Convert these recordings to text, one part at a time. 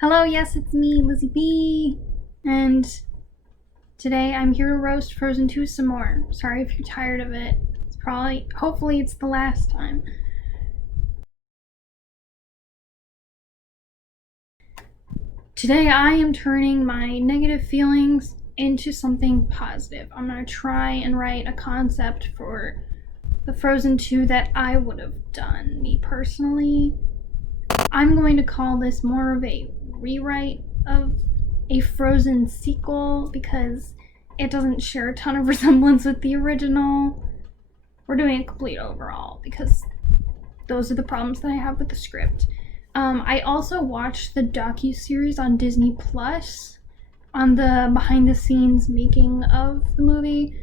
Hello, yes, it's me, Lizzie B. And today I'm here to roast Frozen 2 some more. Sorry if you're tired of it. Hopefully, it's the last time. Today I am turning my negative feelings into something positive. I'm gonna try and write a concept for the Frozen 2 that I would have done, me personally. I'm going to call this more of a rewrite of a Frozen sequel because it doesn't share a ton of resemblance with the original. We're doing a complete overhaul because those are the problems that I have with the script. I also watched the docu-series on Disney Plus on the behind-the-scenes making of the movie,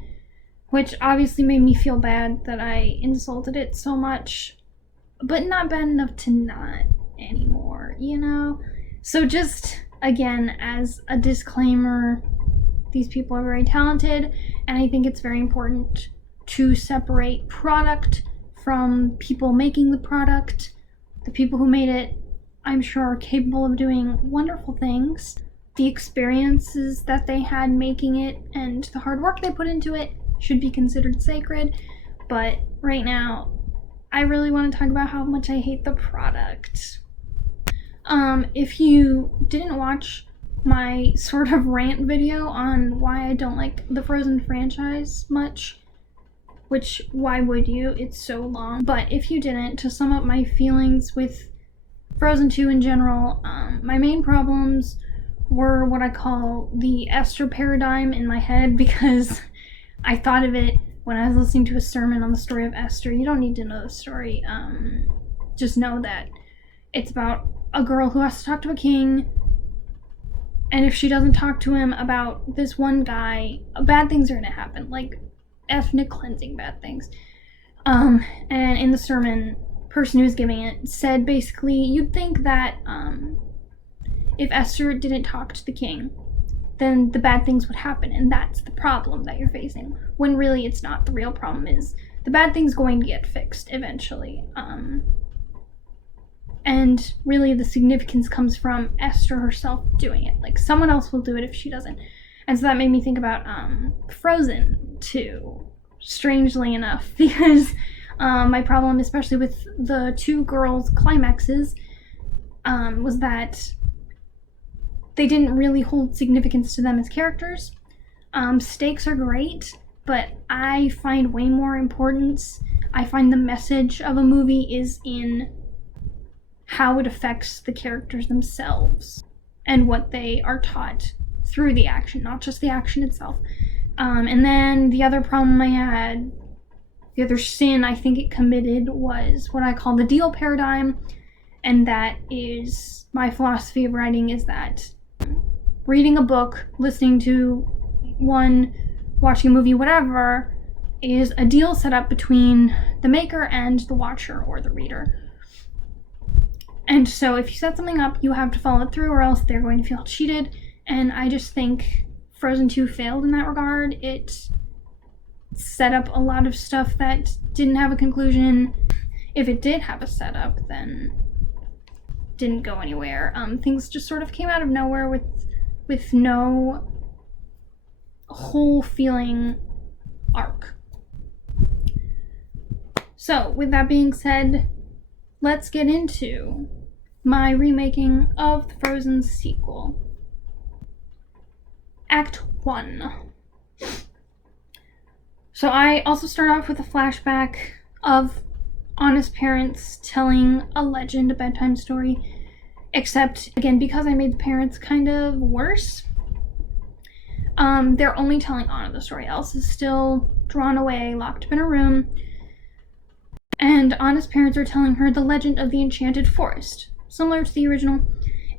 which obviously made me feel bad that I insulted it so much, but not bad enough to not anymore, you know? So just, again, as a disclaimer, these people are very talented, and I think it's very important to separate product from people making the product. The people who made it, I'm sure, are capable of doing wonderful things. The experiences that they had making it and the hard work they put into it should be considered sacred, but right now, I really want to talk about how much I hate the product. If you didn't watch my sort of rant video on why I don't like the Frozen franchise much, which why would you? It's so long. But if you didn't, to sum up my feelings with Frozen 2 in general, my main problems were what I call the Esther paradigm in my head because I thought of it when I was listening to a sermon on the story of Esther. You don't need to know the story. Just know that it's about a girl who has to talk to a king, and if she doesn't talk to him about this one guy, bad things are going to happen, like ethnic cleansing bad things. And in the sermon, person who was giving it said basically, you'd think that if Esther didn't talk to the king, then the bad things would happen, and that's the problem that you're facing, when really it's not. The real problem is the bad thing's going to get fixed eventually. And really the significance comes from Esther herself doing it. Like, someone else will do it if she doesn't. And so that made me think about Frozen 2, strangely enough, because my problem, especially with the two girls' climaxes, was that they didn't really hold significance to them as characters. Stakes are great, but I find way more importance. I find the message of a movie is in how it affects the characters themselves and what they are taught through the action, not just the action itself. And then the other problem I had, the other sin I think it committed, was what I call the deal paradigm, and that is my philosophy of writing is that reading a book, listening to one, watching a movie, whatever, is a deal set up between the maker and the watcher or the reader. And so if you set something up, you have to follow it through, or else they're going to feel cheated. And I just think Frozen 2 failed in that regard. It set up a lot of stuff that didn't have a conclusion. If it did have a setup, then didn't go anywhere. Things just sort of came out of nowhere with no whole feeling arc. So with that being said, let's get into my remaking of the Frozen sequel. Act 1. So I also start off with a flashback of honest parents telling a legend, a bedtime story, except, again, because I made the parents kind of worse, they're only telling Anna the story. Elsa is still drawn away, locked up in a room, and Anna's parents are telling her the legend of the Enchanted Forest, similar to the original,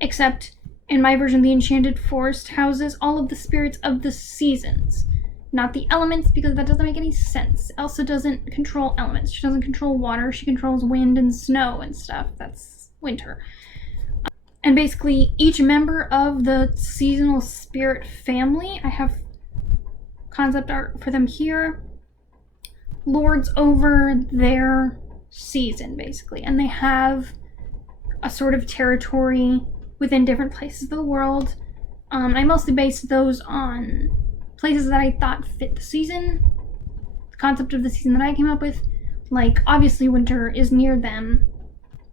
except in my version, the Enchanted Forest houses all of the spirits of the seasons, not the elements, because that doesn't make any sense. Elsa doesn't control elements. She doesn't control water. She controls wind and snow and stuff. That's winter. And basically, each member of the seasonal spirit family, I have concept art for them here, lords over their season, basically. And they have a sort of territory within different places of the world. I mostly based those on places that I thought fit the season, the concept of the season that I came up with. Like, obviously winter is near them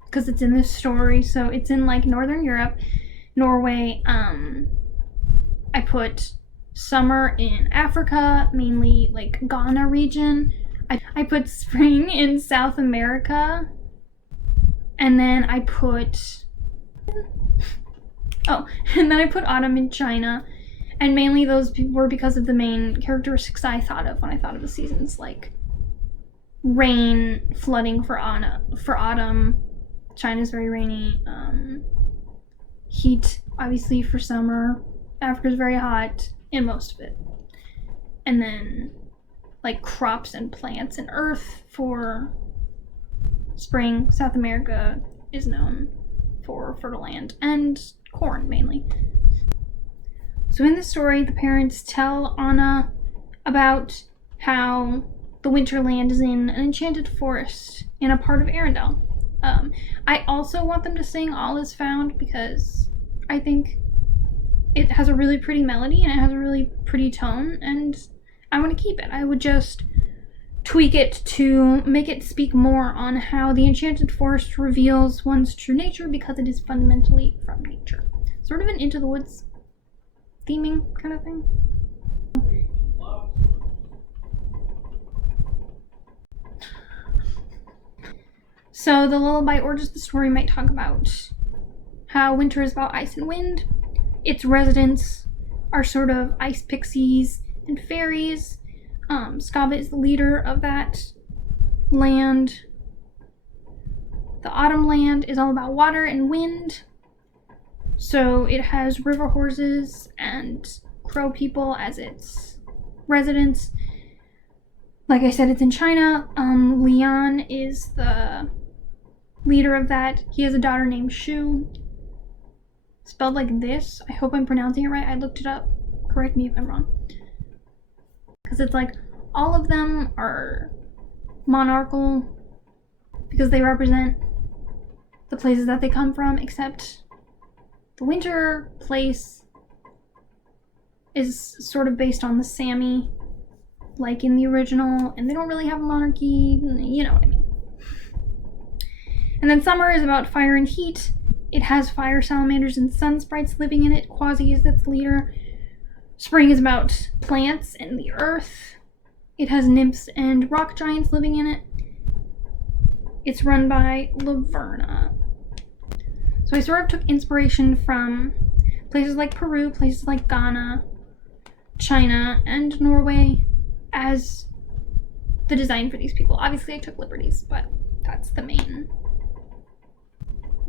because it's in this story, so it's in like Northern Europe, Norway. I put summer in Africa, mainly like Ghana region. I put spring in South America, and then I put autumn in China. And mainly those were because of the main characteristics I thought of when I thought of the seasons, like rain, flooding for autumn. China's very rainy. Heat, obviously, for summer. Africa's very hot in most of it. And then like crops and plants and earth for spring. South America is known for fertile land and corn mainly. So in the story, the parents tell Anna about how the Winterland is in an enchanted forest in a part of Arendelle. I also want them to sing All Is Found because I think it has a really pretty melody and it has a really pretty tone, and I want to keep it. I would just tweak it to make it speak more on how the enchanted forest reveals one's true nature because it is fundamentally from nature. Sort of an Into the Woods theming kind of thing. So the lullaby or just the story might talk about how winter is about ice and wind. Its residents are sort of ice pixies and fairies. Skava is the leader of that land. The autumn land is all about water and wind. So it has river horses and crow people as its residents. Like I said, it's in China. Leon is the leader of that. He has a daughter named Shu, spelled like this. I hope I'm pronouncing it right. I looked it up. Correct me if I'm wrong. Because it's like all of them are monarchical because they represent the places that they come from, except the winter place is sort of based on the Sami, like in the original, and they don't really have a monarchy, you know what I mean. And then summer is about fire and heat. It has fire salamanders and sun sprites living in it. Quasi is its leader. Spring is about plants and the earth. It has nymphs and rock giants living in it. It's run by Laverna. So I sort of took inspiration from places like Peru, places like Ghana, China, and Norway as the design for these people. Obviously I took liberties, but that's the main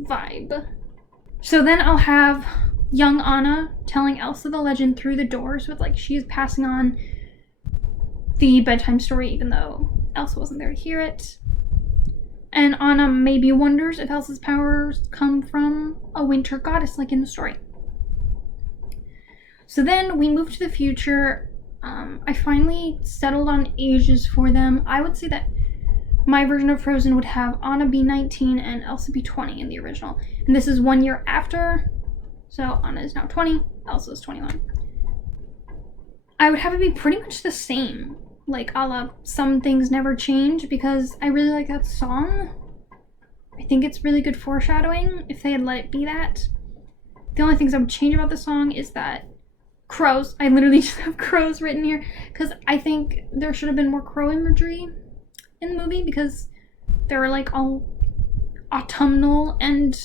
vibe. So then I'll have young Anna telling Elsa the legend through the doors with like she's passing on the bedtime story even though Elsa wasn't there to hear it. And Anna maybe wonders if Elsa's powers come from a winter goddess like in the story. So then we move to the future. I finally settled on ages for them. I would say that my version of Frozen would have Anna be 19 and Elsa be 20 in the original. And this is 1 year after. So Anna is now 20, Elsa is 21. I would have it be pretty much the same. Like a la Some Things Never Change, because I really like that song. I think it's really good foreshadowing if they had let it be that. The only things I would change about the song is that crows. I literally just have crows written here because I think there should have been more crow imagery in the movie because they were like all autumnal, and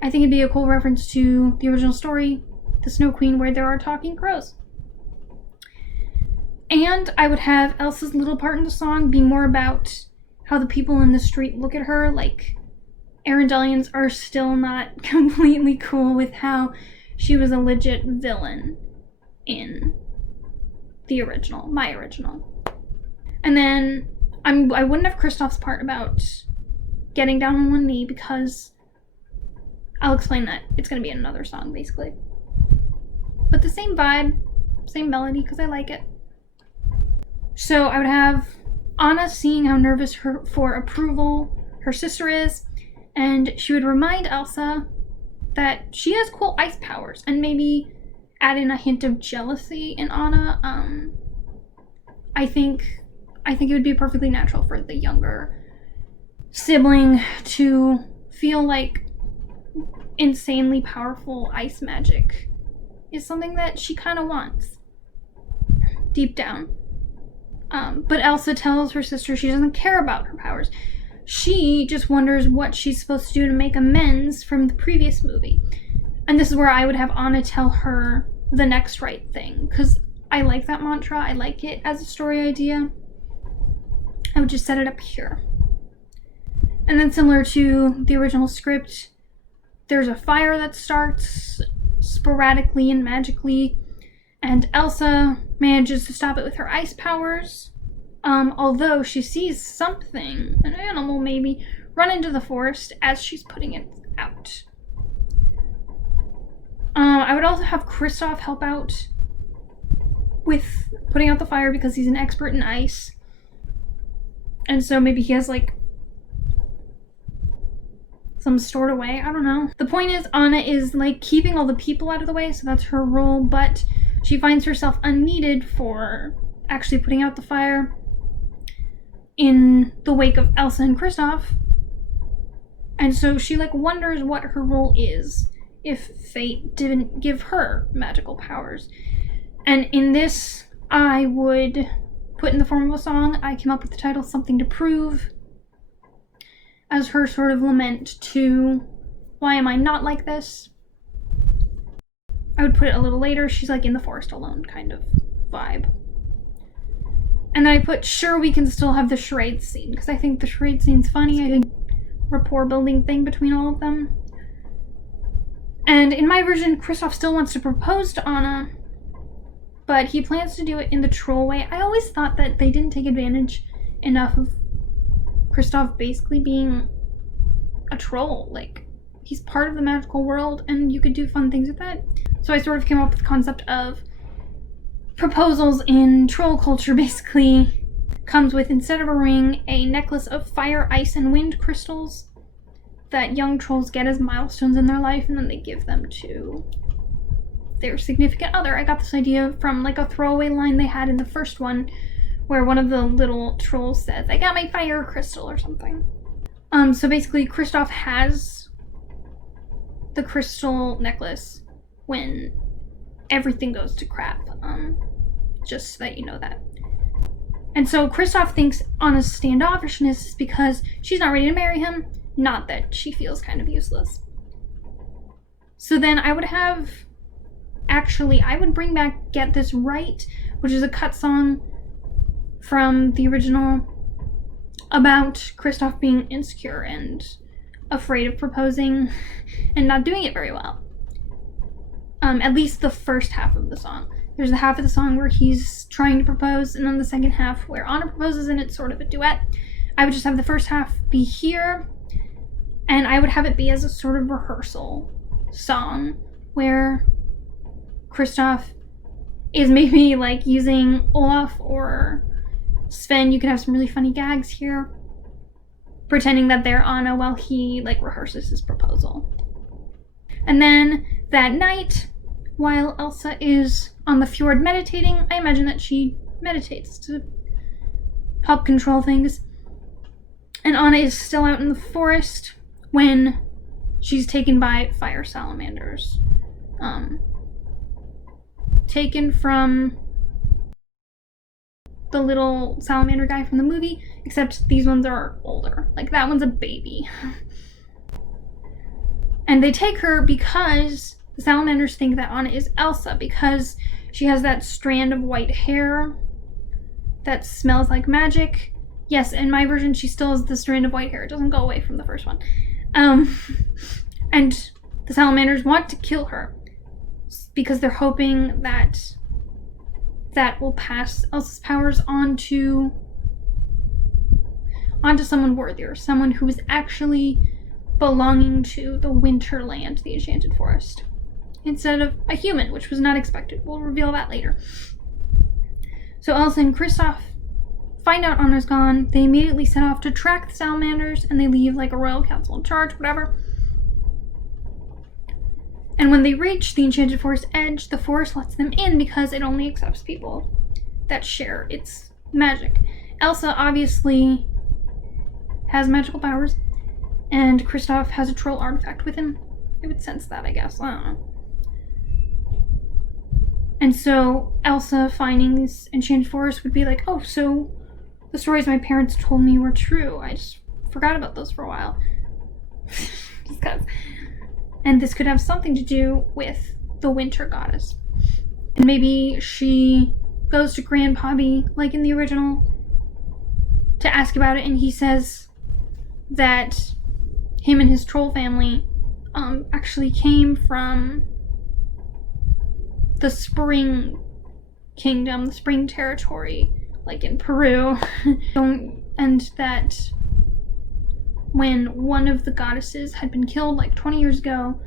I think it'd be a cool reference to the original story, The Snow Queen, where there are talking crows. And I would have Elsa's little part in the song be more about how the people in the street look at her. Like, Arendellians are still not completely cool with how she was a legit villain in the original, my original. And then I wouldn't have Kristoff's part about getting down on one knee because I'll explain that. It's going to be in another song, basically. But the same vibe, same melody, because I like it. So I would have Anna seeing how nervous for approval her sister is, and she would remind Elsa that she has cool ice powers, and maybe add in a hint of jealousy in Anna. I think it would be perfectly natural for the younger sibling to feel like insanely powerful ice magic is something that she kind of wants deep down. But Elsa tells her sister she doesn't care about her powers. She just wonders what she's supposed to do to make amends from the previous movie. And this is where I would have Anna tell her the next right thing, because I like that mantra. I like it as a story idea. I would just set it up here. And then, similar to the original script, there's a fire that starts sporadically and magically, and Elsa manages to stop it with her ice powers, although she sees something, an animal maybe, run into the forest as she's putting it out. I would also have Kristoff help out with putting out the fire because he's an expert in ice. And so maybe he has like some stored away. I don't know. The point is, Anna is like keeping all the people out of the way, so that's her role, but she finds herself unneeded for actually putting out the fire in the wake of Elsa and Kristoff. And so she like wonders what her role is if fate didn't give her magical powers. And in this, I would put in the form of a song. I came up with the title Something to Prove as her sort of lament to why am I not like this? I would put it a little later. She's like in the forest alone kind of vibe. And then I put sure we can still have the charade scene because I think the charade scene's funny. I think rapport building thing between all of them. And in my version, Kristoff still wants to propose to Anna, but he plans to do it in the troll way. I always thought that they didn't take advantage enough of Kristoff basically being a troll. Like, he's part of the magical world and you could do fun things with that. So I sort of came up with the concept of proposals in troll culture basically comes with, instead of a ring, a necklace of fire, ice, and wind crystals that young trolls get as milestones in their life, and then they give them to their significant other. I got this idea from like a throwaway line they had in the first one where one of the little trolls says, I got my fire crystal or something. So basically Kristoff has the crystal necklace when everything goes to crap. Just so that you know that. And so Kristoff thinks Anna's standoffishness is because she's not ready to marry him, not that she feels kind of useless. So then I would have, actually, I would bring back Get This Right, which is a cut song from the original about Kristoff being insecure and afraid of proposing and not doing it very well. At least the first half of the song. There's the half of the song where he's trying to propose, and then the second half where Anna proposes, and it's sort of a duet. I would just have the first half be here, and I would have it be as a sort of rehearsal song where Kristoff is maybe like using Olaf or Sven. You can have some really funny gags here, pretending that they're Anna while he like rehearses his proposal. And then that night, while Elsa is on the fjord meditating, I imagine that she meditates to help control things. And Anna is still out in the forest when she's taken by fire salamanders. Taken from the little salamander guy from the movie, except these ones are older. Like, that one's a baby. And they take her because the salamanders think that Anna is Elsa, because she has that strand of white hair that smells like magic. Yes, in my version, she still has the strand of white hair. It doesn't go away from the first one. And the salamanders want to kill her because they're hoping that that will pass Elsa's powers on to someone worthier, someone who is actually belonging to the Winterland, the Enchanted Forest, instead of a human, which was not expected. We'll reveal that later. So Elsa and Kristoff find out Anna's gone. They immediately set off to track the salamanders, and they leave like a royal council in charge, whatever. And when they reach the Enchanted Forest edge, the forest lets them in because it only accepts people that share its magic. Elsa obviously has magical powers, and Kristoff has a troll artifact with him. It would sense that, I guess. I don't know. And so Elsa finding this Enchanted Forest would be like, oh, so the stories my parents told me were true. I just forgot about those for a while. Just cause. And this could have something to do with the winter goddess. And maybe she goes to Grandpappy, like in the original, to ask about it, and he says that him and his troll family actually came from the Spring Kingdom, the Spring Territory, like in Peru. And that when one of the goddesses had been killed like 20 years ago,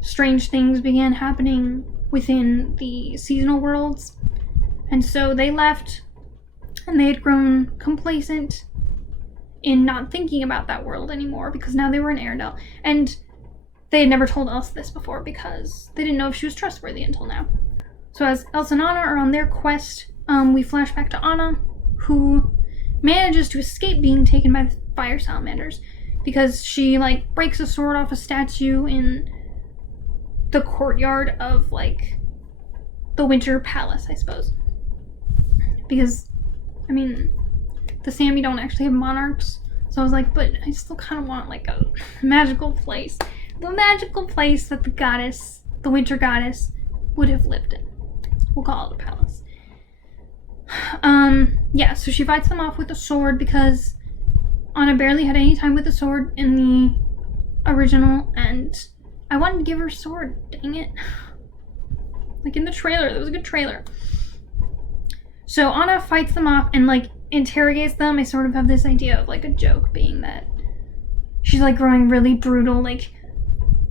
strange things began happening within the seasonal worlds. And so they left, and they had grown complacent in not thinking about that world anymore because now they were in Arendelle. And they had never told Elsa this before because they didn't know if she was trustworthy until now. So as Elsa and Anna are on their quest, we flash back to Anna, who manages to escape being taken by the fire salamanders because she like breaks a sword off a statue in the courtyard of like the Winter Palace, I suppose. Because, I mean, the Sami don't actually have monarchs, so I was like, but I still kind of want like a magical place. The magical place that the goddess, the winter goddess, would have lived in. We'll call it a palace. Yeah, so she fights them off with a sword because Anna barely had any time with a sword in the original, and I wanted to give her a sword, dang it. Like in the trailer, that was a good trailer. So Anna fights them off and like interrogates them. I sort of have this idea of like a joke being that she's like growing really brutal, like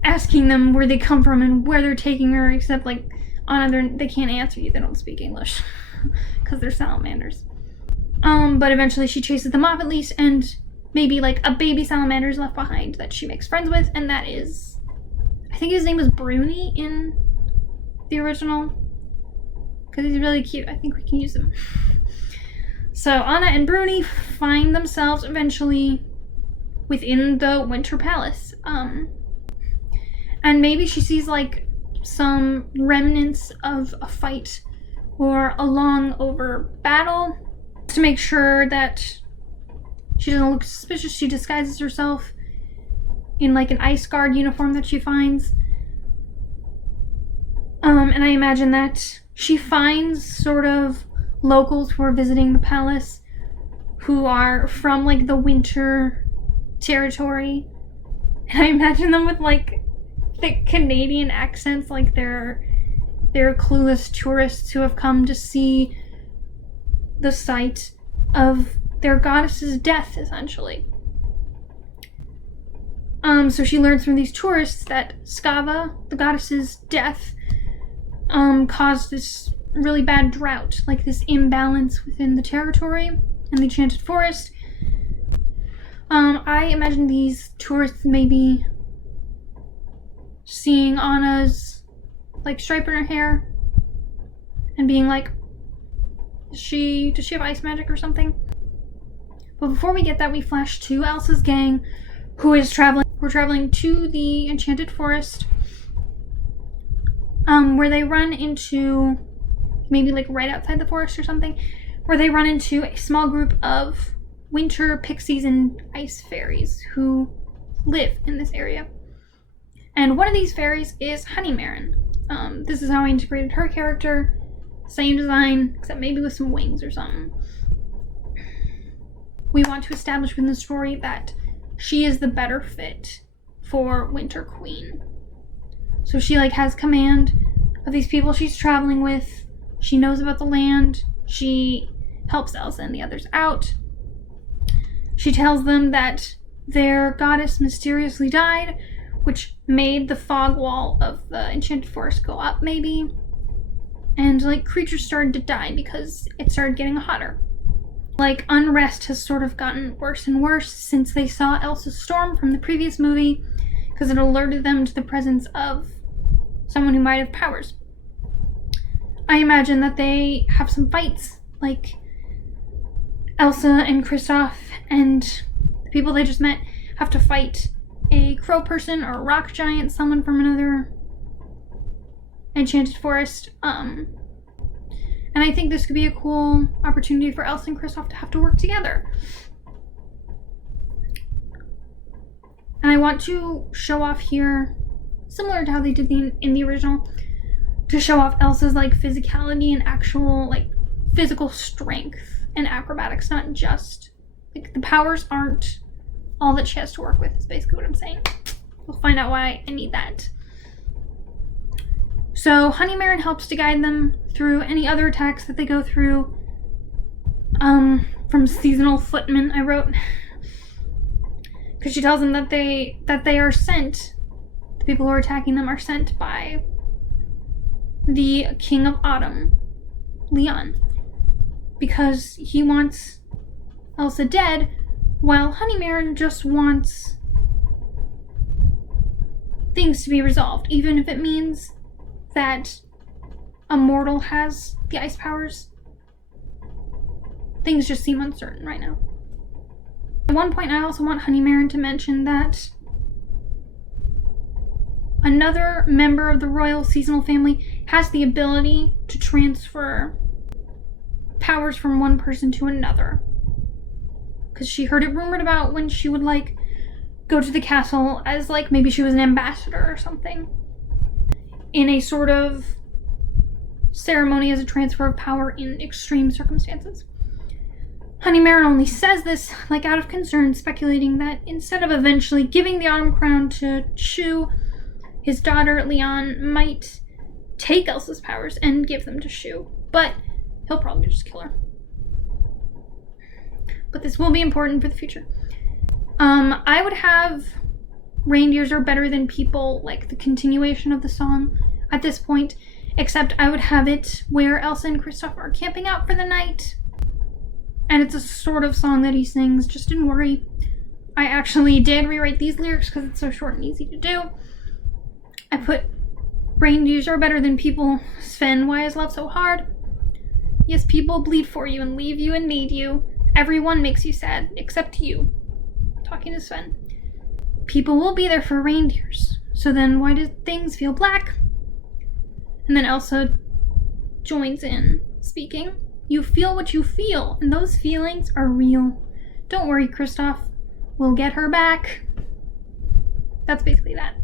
asking them where they come from and where they're taking her, except like Anna, they can't answer you, they don't speak English because they're salamanders. But eventually she chases them off at least, and maybe like a baby salamander is left behind that she makes friends with, and that is, I think his name was Bruni in the original, because he's really cute. I think we can use him. So Anna and Bruni find themselves eventually within the Winter Palace. And maybe she sees like some remnants of a fight or a long over battle. To make sure that she doesn't look suspicious, she disguises herself in like an ice guard uniform that she finds. And I imagine that she finds sort of locals who are visiting the palace who are from like the winter territory. And I imagine them with like thick Canadian accents, like they're clueless tourists who have come to see the site of their goddess's death, essentially. So she learns from these tourists that Skava, the goddess's death, caused this really bad drought, like this imbalance within the territory and the Enchanted Forest. I imagine these tourists maybe seeing Anna's like stripe in her hair and being like, does she have ice magic or something? But before we get that, we flash to Elsa's gang, who is traveling. We're traveling to the Enchanted Forest, where they run into, maybe like right outside the forest or something, where they run into a small group of winter pixies and ice fairies who live in this area. And one of these fairies is Honeymaren. This is how I integrated her character. Same design, except maybe with some wings or something. We want to establish within the story that she is the better fit for Winter Queen. So she like has command of these people she's traveling with. She knows about the land. She helps Elsa and the others out. She tells them that their goddess mysteriously died, which made the fog wall of the Enchanted Forest go up, maybe. And like creatures started to die because it started getting hotter. Like unrest has sort of gotten worse and worse since they saw Elsa's storm from the previous movie, because it alerted them to the presence of someone who might have powers. I imagine that they have some fights, like Elsa and Kristoff and the people they just met have to fight a crow person or a rock giant, someone from another enchanted forest. And I think this could be a cool opportunity for Elsa and Kristoff to have to work together. And I want to show off here, similar to how they did in the original, to show off Elsa's like physicality and actual like physical strength and acrobatics, not just like the powers aren't all that she has to work with, is basically what I'm saying. We'll find out why I need that. So Honeymaren helps to guide them through any other attacks that they go through. From Seasonal Footman, I wrote, because she tells them that they are sent. The people who are attacking them are sent by the King of Autumn, Leon, because he wants Elsa dead, while Honeymaren just wants things to be resolved, even if it means that a mortal has the ice powers. Things just seem uncertain right now. At one point, I also want Honeymaren to mention that another member of the royal seasonal family has the ability to transfer powers from one person to another. Because she heard it rumored about when she would like go to the castle as like maybe she was an ambassador or something, in a sort of ceremony as a transfer of power in extreme circumstances. Honeymaren only says this like out of concern, speculating that instead of eventually giving the Autumn Crown to Shu, his daughter Leon might take Elsa's powers and give them to Shu, but he'll probably just kill her. But this will be important for the future. I would have Reindeers Are Better Than People, like the continuation of the song at this point, except I would have it where Elsa and Kristoff are camping out for the night. And it's a sort of song that he sings, just didn't worry. I actually did rewrite these lyrics because it's so short and easy to do. I put, reindeers are better than people. Sven, why is love so hard? Yes, people bleed for you and leave you and need you. Everyone makes you sad, except you. Talking to Sven. People will be there for reindeers. So then why do things feel black? And then Elsa joins in, speaking. You feel what you feel, and those feelings are real. Don't worry, Kristoff. We'll get her back. That's basically that.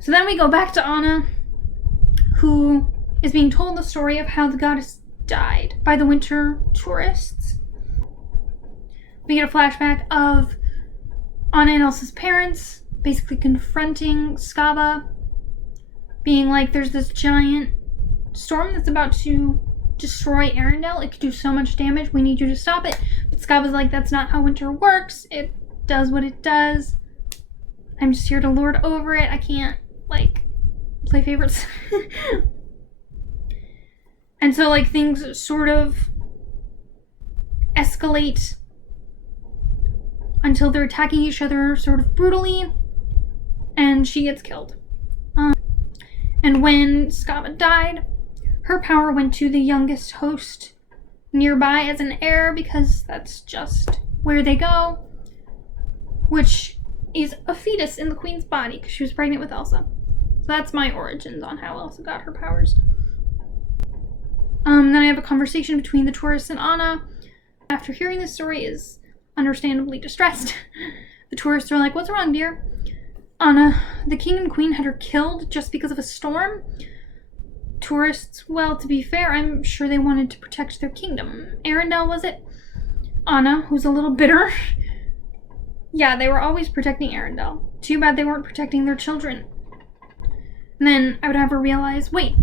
So then we go back to Anna, who is being told the story of how the goddess died by the winter tourists. We get a flashback of Anna and Elsa's parents basically confronting Skava, being like, there's this giant storm that's about to destroy Arendelle. It could do so much damage. We need you to stop it. But Skava's like, that's not how winter works. It does what it does. I'm just here to lord over it. I can't, like, play favorites. And so, like, things sort of escalate until they're attacking each other sort of brutally, and she gets killed. And when Skava died, her power went to the youngest host nearby as an heir, because that's just where they go, which is a fetus in the queen's body because she was pregnant with Elsa. So that's my origins on how Elsa got her powers. Then I have a conversation between the tourists and Anna. After hearing this story, is understandably distressed. The tourists are like, what's wrong, dear? Anna, the king and queen had her killed just because of a storm? Tourists, well, to be fair, I'm sure they wanted to protect their kingdom. Arendelle, was it? Anna, who's a little bitter. Yeah, they were always protecting Arendelle. Too bad they weren't protecting their children. And then I would have her realize, wait,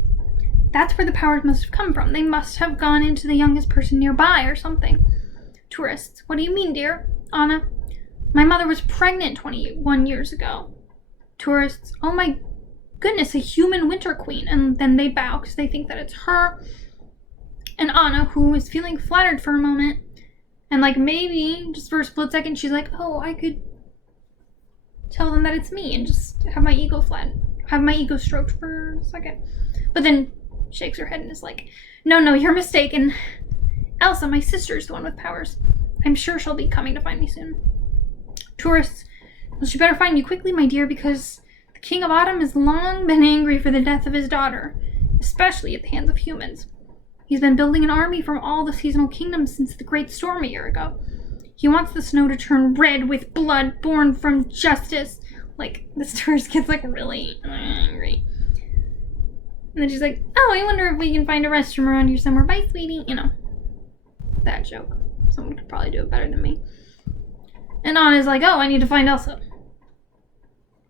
that's where the powers must have come from. They must have gone into the youngest person nearby or something. Tourists, what do you mean, dear? Anna, my mother was pregnant 21 years ago. Tourists, oh my goodness, a human winter queen. And then they bow because they think that it's her. And Anna, who is feeling flattered for a moment, and like maybe just for a split second she's like, oh, I could tell them that it's me and just have my ego stroked for a second. But then shakes her head and is like, no, you're mistaken. Elsa, my sister's the one with powers. I'm sure she'll be coming to find me soon. Tourists, well, she better find you quickly, my dear, because the King of Autumn has long been angry for the death of his daughter, especially at the hands of humans. He's been building an army from all the seasonal kingdoms since the Great Storm a year ago. He wants the snow to turn red with blood born from justice. Like, this tourist gets, like, really angry. And then she's like, oh, I wonder if we can find a restroom around here somewhere. Bye, sweetie. You know, that joke. Someone could probably do it better than me. And Anna's like, oh, I need to find Elsa.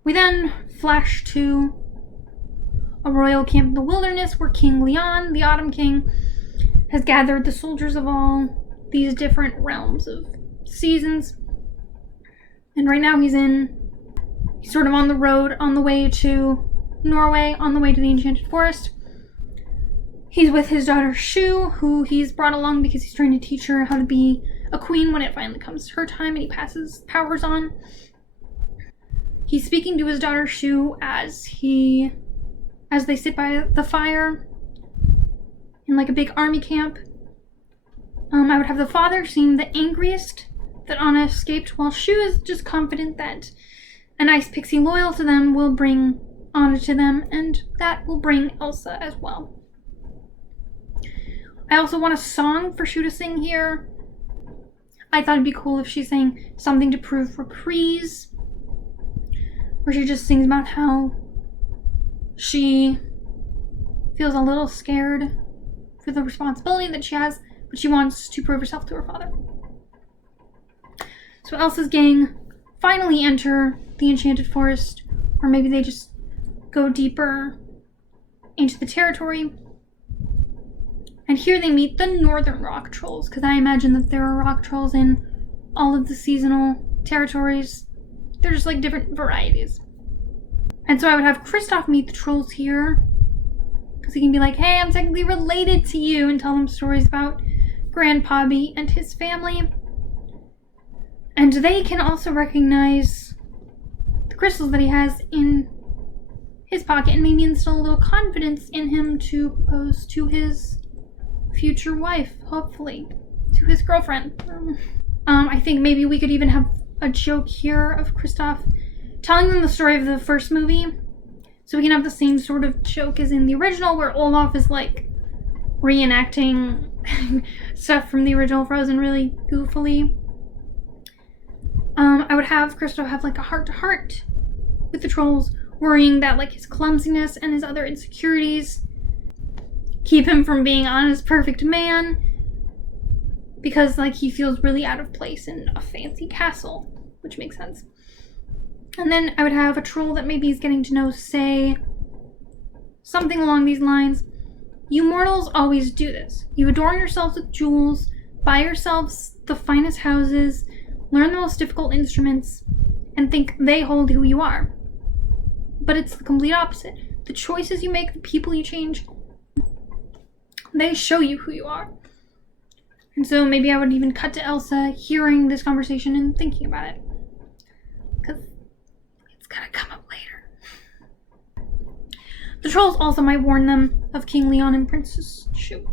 We then flash to a royal camp in the wilderness where King Leon, the Autumn King, has gathered the soldiers of all these different realms of seasons. And right now he's sort of on the road, on the way to Norway, on the way to the Enchanted Forest. He's with his daughter Shu, who he's brought along because he's trying to teach her how to be a queen when it finally comes to her time and he passes powers on. He's speaking to his daughter Shu as they sit by the fire in like a big army camp. I would have the father seem the angriest that Anna escaped, while Shu is just confident that a nice pixie loyal to them will bring Anna to them, and that will bring Elsa as well. I also want a song for Shu to sing here. I thought it'd be cool if she sang Something to Prove Reprise, where she just sings about how she feels a little scared for the responsibility that she has, but she wants to prove herself to her father. So Elsa's gang finally enter the Enchanted Forest, or maybe they just go deeper into the territory. And here they meet the northern rock trolls, because I imagine that there are rock trolls in all of the seasonal territories. They're just like different varieties. And so I would have Kristoff meet the trolls here, because he can be like, hey, I'm technically related to you, and tell them stories about Grandpa B and his family. And they can also recognize the crystals that he has in his pocket and maybe instill a little confidence in him to propose to his future wife, hopefully, to his girlfriend. I think maybe we could even have a joke here of Kristoff telling them the story of the first movie, so we can have the same sort of joke as in the original, where Olaf is like reenacting stuff from the original Frozen really goofily. I would have Kristoff have like a heart-to-heart with the trolls, worrying that like his clumsiness and his other insecurities keep him from being Anna's perfect man, because like he feels really out of place in a fancy castle, which makes sense. And then I would have a troll that maybe he's getting to know say something along these lines. You mortals always do this. You adorn yourselves with jewels, buy yourselves the finest houses, learn the most difficult instruments, and think they hold who you are. But it's the complete opposite. The choices you make, the people you change, they show you who you are. And so maybe I would even cut to Elsa hearing this conversation and thinking about it, because it's gonna come up later. The trolls also might warn them of King Leon and Princess Shu.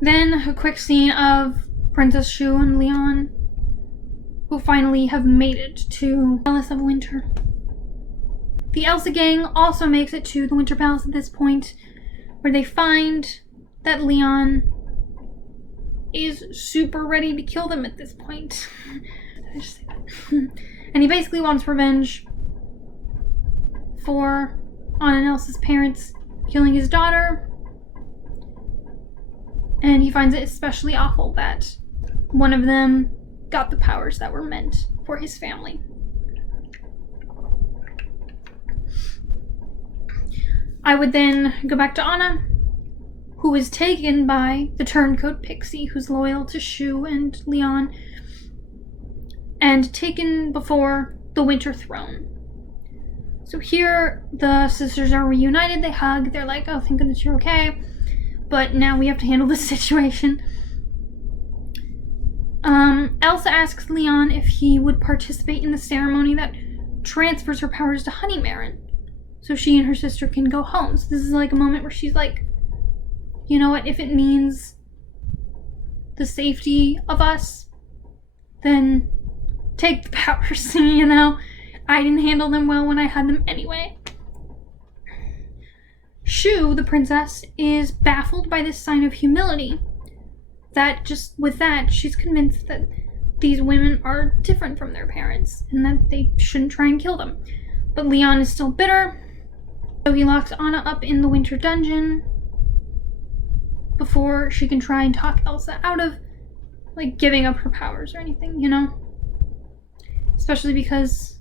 Then a quick scene of Princess Shu and Leon, who finally have made it to Palace of Winter. The Elsa gang also makes it to the Winter Palace at this point, where they find that Leon is super ready to kill them at this point. I just say that. And he basically wants revenge for Anna and Elsa's parents killing his daughter. And he finds it especially awful that one of them got the powers that were meant for his family. I would then go back to Anna, who is taken by the turncoat pixie who's loyal to Shu and Leon, and taken before the Winter Throne. So here the sisters are reunited, they hug, they're like, oh, thank goodness you're okay, but now we have to handle this situation. Elsa asks Leon if he would participate in the ceremony that transfers her powers to Honeymaren, so she and her sister can go home. So this is like a moment where she's like, you know what, if it means the safety of us, then take the powers, you know? I didn't handle them well when I had them anyway. Shu, the princess, is baffled by this sign of humility. That just with that, she's convinced that these women are different from their parents and that they shouldn't try and kill them. But Leon is still bitter, so he locks Anna up in the winter dungeon before she can try and talk Elsa out of like giving up her powers or anything, you know? Especially because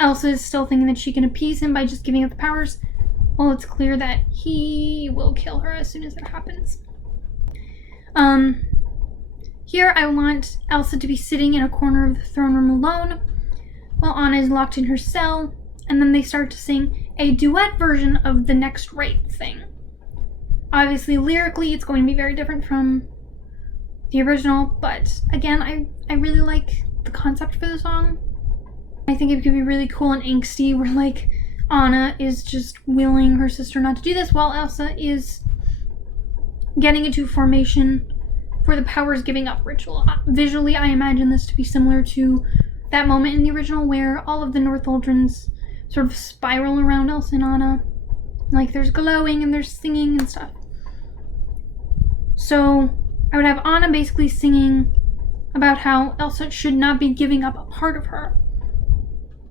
Elsa is still thinking that she can appease him by just giving up the powers. Well, it's clear that he will kill her as soon as that happens. Here I want Elsa to be sitting in a corner of the throne room alone, while Anna is locked in her cell, and then they start to sing a duet version of The Next Right thing. Obviously, lyrically, it's going to be very different from the original, but again, I really like the concept for the song. I think it could be really cool and angsty, where like Anna is just willing her sister not to do this, while Elsa is getting into formation for the powers giving up ritual. Visually, I imagine this to be similar to that moment in the original where all of the Northuldrans sort of spiral around Elsa and Anna. Like there's glowing and there's singing and stuff. So I would have Anna basically singing about how Elsa should not be giving up a part of her.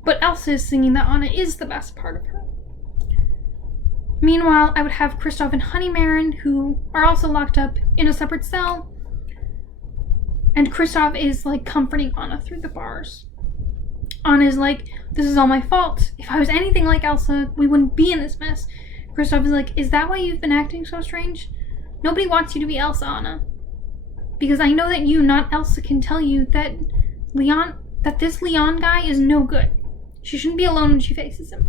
But Elsa is singing that Anna is the best part of her. Meanwhile, I would have Kristoff and Honeymaren, who are also locked up in a separate cell. And Kristoff is like comforting Anna through the bars. Anna is like, this is all my fault. If I was anything like Elsa, we wouldn't be in this mess. Kristoff is like, is that why you've been acting so strange? Nobody wants you to be Elsa, Anna. Because I know that you, not Elsa, can tell you that this Leon guy is no good. She shouldn't be alone when she faces him.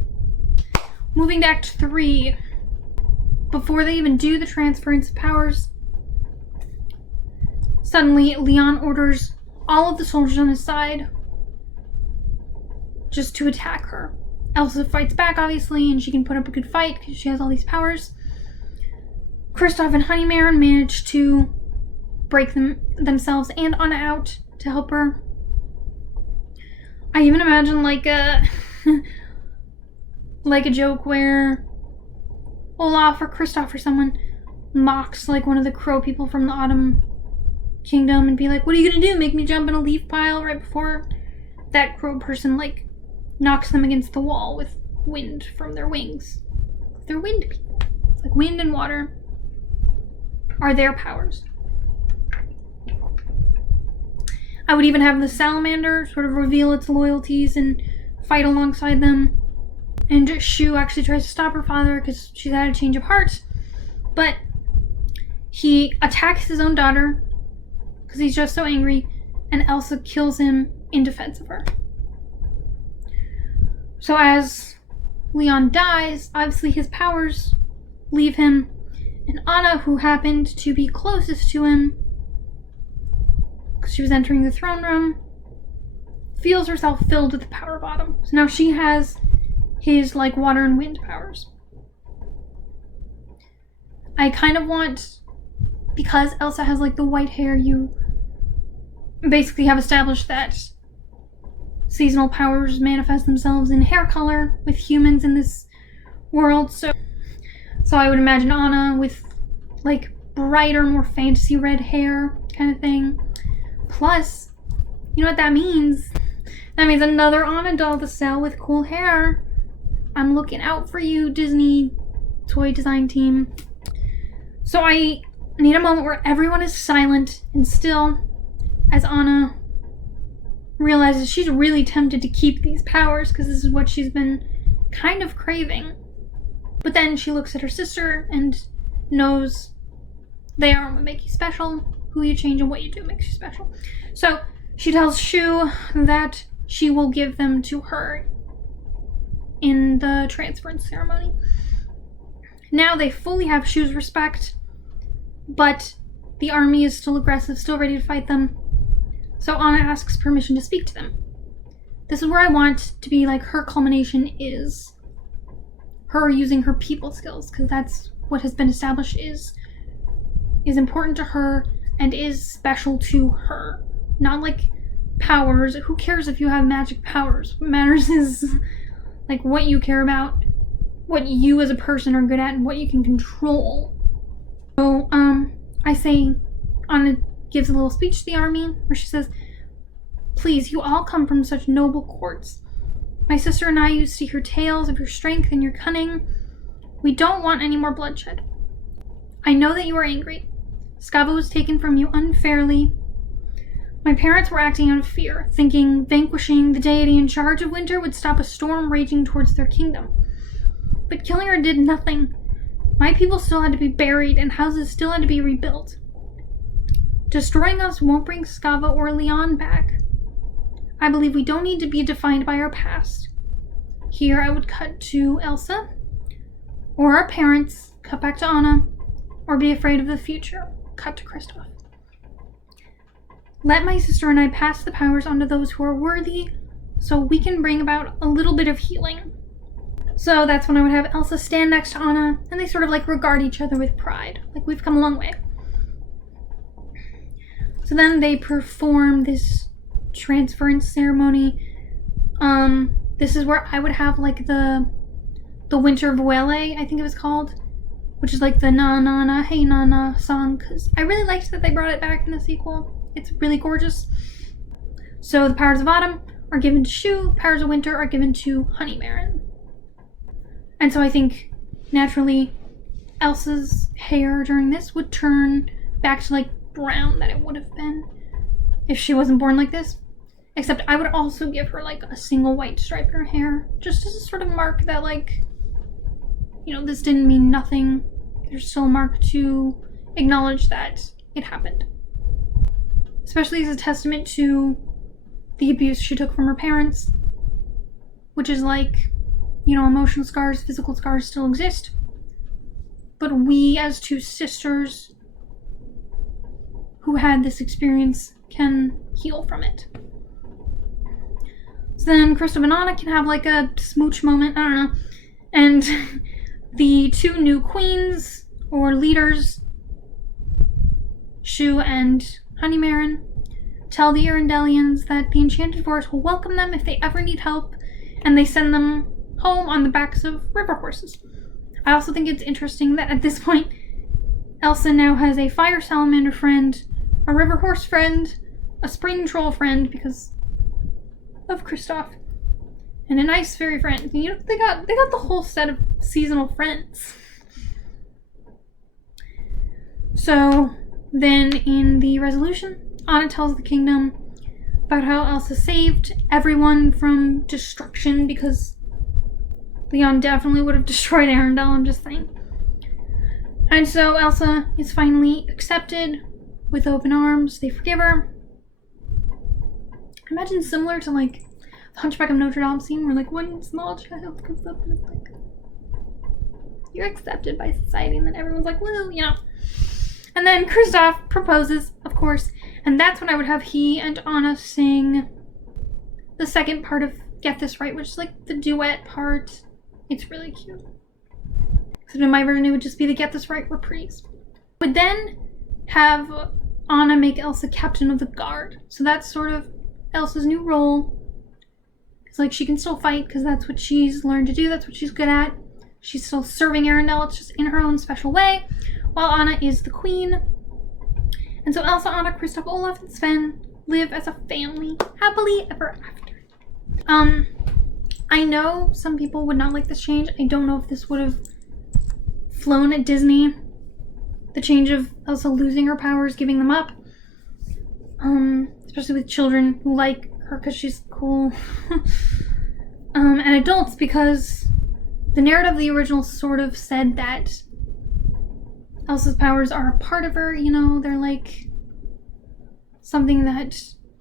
Moving to Act 3. Before they even do the transference of powers, suddenly Leon orders all of the soldiers on his side just to attack her. Elsa fights back, obviously, and she can put up a good fight because she has all these powers. Kristoff and Honeymaren manage to break themselves and Anna out to help her. I even imagine like a like a joke where Olaf or Kristoff or someone mocks like one of the crow people from the Autumn Kingdom and be like, what are you gonna do? Make me jump in a leaf pile right before that crow person like knocks them against the wall with wind from their wings. They're wind people. It's like wind and water are their powers. I would even have the salamander sort of reveal its loyalties and fight alongside them. And Shu actually tries to stop her father because she's had a change of heart. But he attacks his own daughter because he's just so angry, and Elsa kills him in defense of her. So as Leon dies, obviously his powers leave him, and Anna, who happened to be closest to him because she was entering the throne room, feels herself filled with the power bottom. So now she has his like water and wind powers. I kind of want, because Elsa has like the white hair, you basically have established that seasonal powers manifest themselves in hair color with humans in this world. So I would imagine Anna with like brighter, more fantasy red hair kind of thing. Plus, you know what that means? That means another Anna doll to sell with cool hair. I'm looking out for you, Disney toy design team. So I need a moment where everyone is silent and still as Anna realizes she's really tempted to keep these powers because this is what she's been kind of craving. But then she looks at her sister and knows they aren't what make you special. Who you change and what you do makes you special. So she tells Shu that she will give them to her in the transference ceremony. Now they fully have Shu's respect, but the army is still aggressive, still ready to fight them. So Anna asks permission to speak to them. This is where I want to be like her culmination is her using her people skills, because that's what has been established is important to her and is special to her. Not like powers. Who cares if you have magic powers? What matters is like what you care about, what you as a person are good at, and what you can control. So, I say, Anna gives a little speech to the army where she says, "Please, you all come from such noble courts. My sister and I used to hear tales of your strength and your cunning. We don't want any more bloodshed. I know that you are angry. Skava was taken from you unfairly. My parents were acting out of fear, thinking vanquishing the deity in charge of winter would stop a storm raging towards their kingdom. But killing her did nothing. My people still had to be buried and houses still had to be rebuilt. Destroying us won't bring Skava or Leon back. I believe we don't need to be defined by our past." Here I would cut to Elsa, or our parents, cut back to Anna, or be afraid of the future, cut to Kristoff. "Let my sister and I pass the powers on to those who are worthy, so we can bring about a little bit of healing." So that's when I would have Elsa stand next to Anna, and they sort of like regard each other with pride. Like, we've come a long way. So then they perform this transference ceremony. This is where I would have like the Winter Voile, I think it was called, which is like the na na na hey na na song, because I really liked that they brought it back in the sequel. It's really gorgeous. So the powers of autumn are given to Shu, powers of winter are given to Honeymaren. And so I think naturally Elsa's hair during this would turn back to like brown that it would have been if she wasn't born like this. Except I would also give her like a single white stripe in her hair, just as a sort of mark that like, you know, this didn't mean nothing. There's still a mark to acknowledge that it happened. Especially as a testament to the abuse she took from her parents, which is like, you know, emotional scars, physical scars still exist. But we as two sisters who had this experience can heal from it. So then Kristoff and Anna can have like a smooch moment, I don't know. And the two new queens or leaders, Shu and Honeymaren, tell the Arendellians that the Enchanted Forest will welcome them if they ever need help, and they send them home on the backs of river horses. I also think it's interesting that at this point, Elsa now has a fire salamander friend, a river horse friend, a spring troll friend because of Kristoff, and an ice fairy friend. You know, they got the whole set of seasonal friends. So then in the resolution, Anna tells the kingdom about how Elsa saved everyone from destruction because Leon definitely would have destroyed Arendelle, I'm just saying. And so Elsa is finally accepted with open arms. They forgive her. Imagine similar to like the Hunchback of Notre Dame scene where like one small child comes up and is like, "You're accepted by society," and then everyone's like, "Woo," you know. And then Kristoff proposes, of course, and that's when I would have he and Anna sing the second part of Get This Right, which is like the duet part. It's really cute. Except in my version, it would just be the Get This Right reprise. Would then have Anna make Elsa captain of the guard. So that's sort of Elsa's new role. It's like she can still fight because that's what she's learned to do. That's what she's good at. She's still serving Arendelle. It's just in her own special way. While Anna is the queen. And so Elsa, Anna, Kristoff, Olaf, and Sven live as a family happily ever after. I know some people would not like this change. I don't know if this would have flown at Disney. The change of Elsa losing her powers, giving them up. Especially with children who like her because she's cool. And adults, because the narrative of the original sort of said that Elsa's powers are a part of her, you know, they're like something that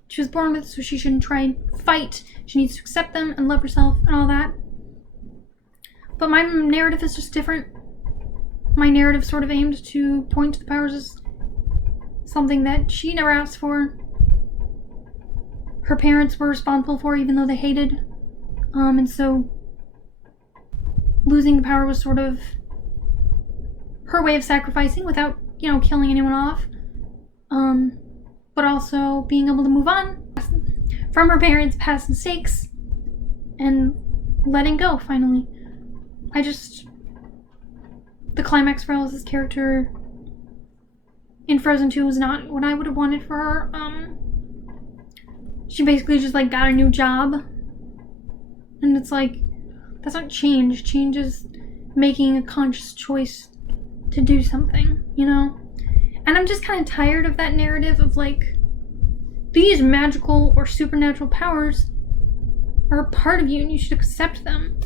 she was born with, so she shouldn't try and fight. She needs to accept them and love herself and all that. But my narrative is just different. My narrative sort of aimed to point to the powers as something that she never asked for. Her parents were responsible for, even though they hated. And so losing the power was sort of her way of sacrificing without, killing anyone off. But also being able to move on from her parents' past mistakes and letting go, finally. The climax for Elsa's character in Frozen 2 was not what I would have wanted for her. She basically just, got a new job. And it's that's not change. Change is making a conscious choice to do something, And I'm just kind of tired of that narrative of, these magical or supernatural powers are a part of you and you should accept them.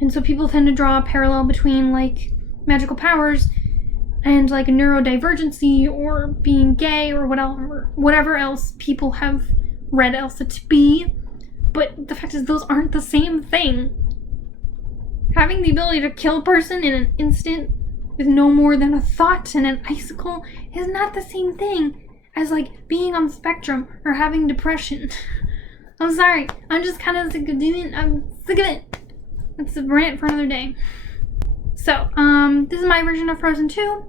And so people tend to draw a parallel between, magical powers and, neurodivergency or being gay or whatever else people have read Elsa to be. But the fact is, those aren't the same thing. Having the ability to kill a person in an instant with no more than a thought and an icicle is not the same thing as, being on the spectrum or having depression. I'm sorry. I'm just kind of sick of doing it. I'm sick of it. It's a rant for another day. So, this is my version of Frozen 2.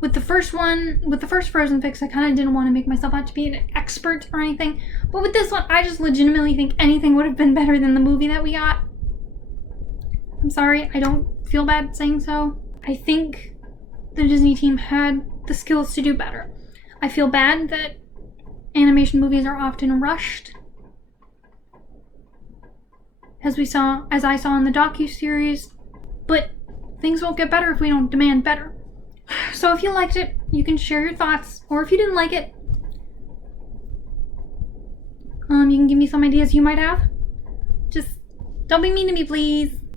With the first Frozen fix, I kind of didn't want to make myself out to be an expert or anything. But with this one, I just legitimately think anything would have been better than the movie that we got. I'm sorry, I don't feel bad saying so. I think the Disney team had the skills to do better. I feel bad that animation movies are often rushed. As I saw in the docu-series. But things won't get better if we don't demand better. So if you liked it, you can share your thoughts. Or if you didn't like it, you can give me some ideas you might have. Just don't be mean to me, please.